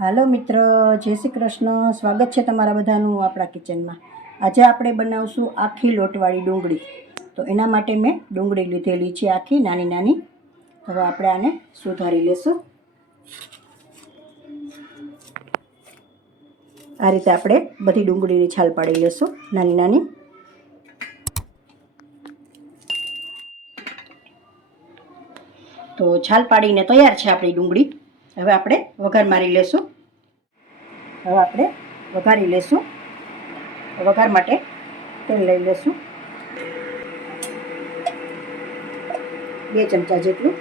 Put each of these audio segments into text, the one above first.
હાલો મિત્ર, જય શ્રી કૃષ્ણ. સ્વાગત છે તમારા બધાનું આપણા કિચનમાં. આજે આપણે બનાવશું આખી લોટવાળી ડુંગળી. તો એના માટે મેં ડુંગળી લીધેલી છે આખી નાની નાની. હવે આપણે આને સુધારી લેશું. આ રીતે આપણે બધી ડુંગળીની છાલ પાડી લેશું નાની નાની. તો છાલ પાડીને તૈયાર છે આપણી ડુંગળી. હવે આપણે વઘાર મારી લેશું. હવે આપણે વઘારી લેશું. વઘાર માટે તેલ લઈ લેશું 2 ચમચા જેટલું.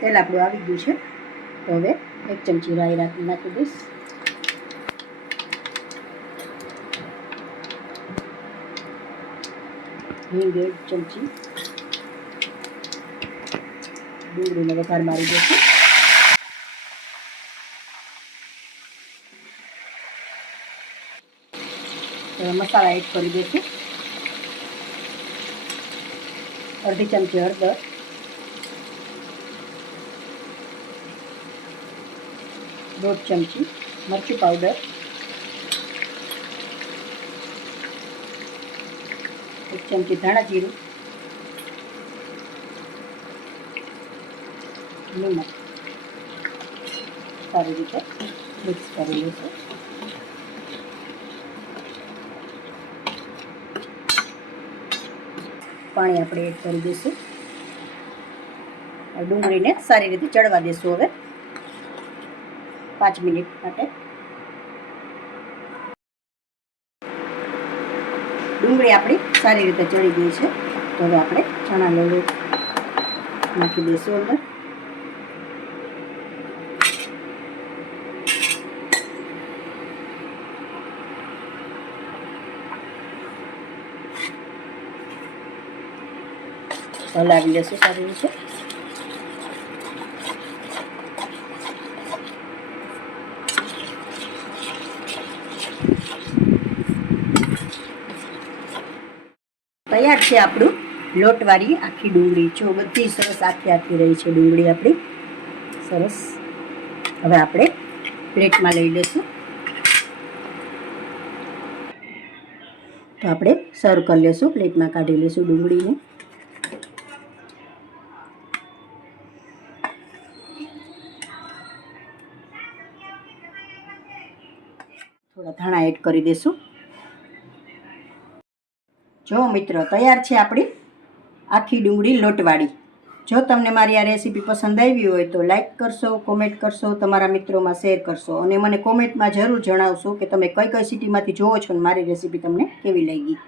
તેલ આપણું આવી ગયું છે. તો હવે 1 ચમચી રાઈ નાખી દઈશ. હિંગ 1 ચમચી. ડુંગળીનો વઘાર મારી દઈશું. મસાલા એડ કરી દઈશું. 1/2 ચમચી હળદર, 1/2 ચમચી મરચું પાવડર, 1 ચમચી ધાણા જીરું, નિમક. સારી રીતે મિક્સ કરી લઈશું. પાણી આપણે એડ કરી દઈશું. ડુંગળીને સારી રીતે ચડવા દઈશું. હવે 5 મિનિટ માટે. ડુંગળી આપણી સારી રીતે ચડી ગઈ છે. તો હવે આપણે ચણાનો લોટ નાખી દઈશું અંદર. હલાવી લેશું સારી રીતે. તૈયાર છે આપણું લોટવાળી આખી ડુંગળી. જો બધી સરસ આખી રહી છે ડુંગળી આપણી. સરસ. હવે આપણે પ્લેટમાં લઈ લઈશું. તો આપણે સર્વ કરી લઈશું. પ્લેટમાં કાઢી લઈશું ડુંગળીને. થોડા ધાણા એડ કરી દઈશું. જો મિત્રો, તૈયાર છે આપણી આખી ડુંગળી લોટવાળી. જો તમને મારી આ રેસીપી પસંદ આવી હોય તો લાઈક કરશો, કોમેન્ટ કરશો, તમારા મિત્રોમાં શેર કરશો અને મને કોમેન્ટમાં જરૂર જણાવશો કે તમે કઈ કઈ સિટીમાંથી જોવો છો અને મારી રેસીપી તમને કેવી લાગી.